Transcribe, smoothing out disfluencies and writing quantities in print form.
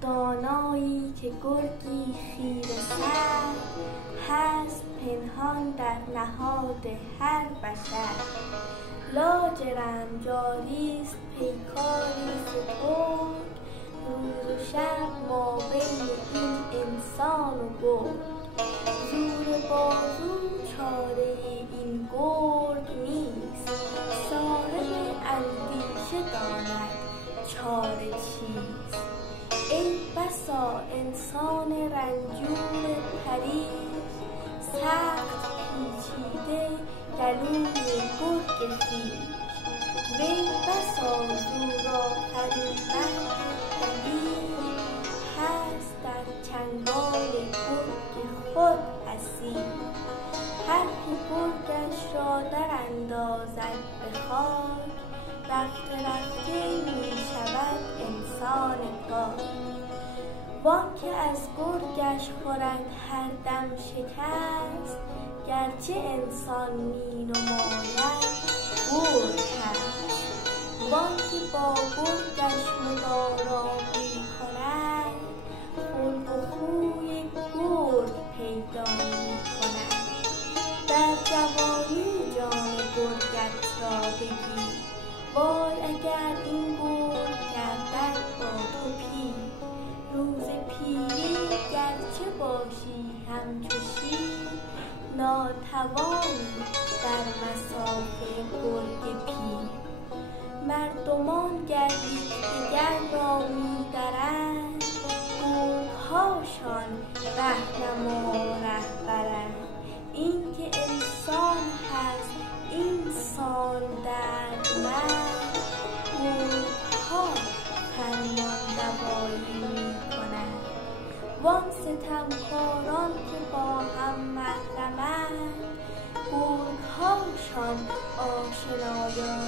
دانایی که گرگی خیره سر هست پنهان در نهاد هر بشر. لاجرم جاریست پیکاری سترگ روز و شب مابین این انسان و گرگ. زور بازو چاره این گرگ نیست صاحب اندیشه داند چاره چیست. ای بسا انسان رنجور پریش سخت پیچیده گلوی گرگ خویش. وی بسا زورآفرین مرد دلیر هست در چنگال گرگ خود اسیر. هر که گرگش را دراندازد به خاک رفته رفته می شود انسان پاک. وانکه از گرگش خورد هر دم شکست گرچه انسان می نماید گرگ هست. وانکه با گرگش مدارا می کند خلق و خوی گرگ پیدا می کند. در جوانی جان گرگت را بگیر وای اگر این گرگ گردد با تو پیر. روز پیری گرچه باشی همچو شیر ناتوانی در مصاف گرگ پیر. مردمان گر یکدیگر را می درند گرگ‌هاشان رهنما و رهبرند. این که انسان هست اینسان دردمند گرگ‌ها فرمان روایی می کنند. وان ستمکاران که با هم محرمند گرگ‌هاشان آشنایان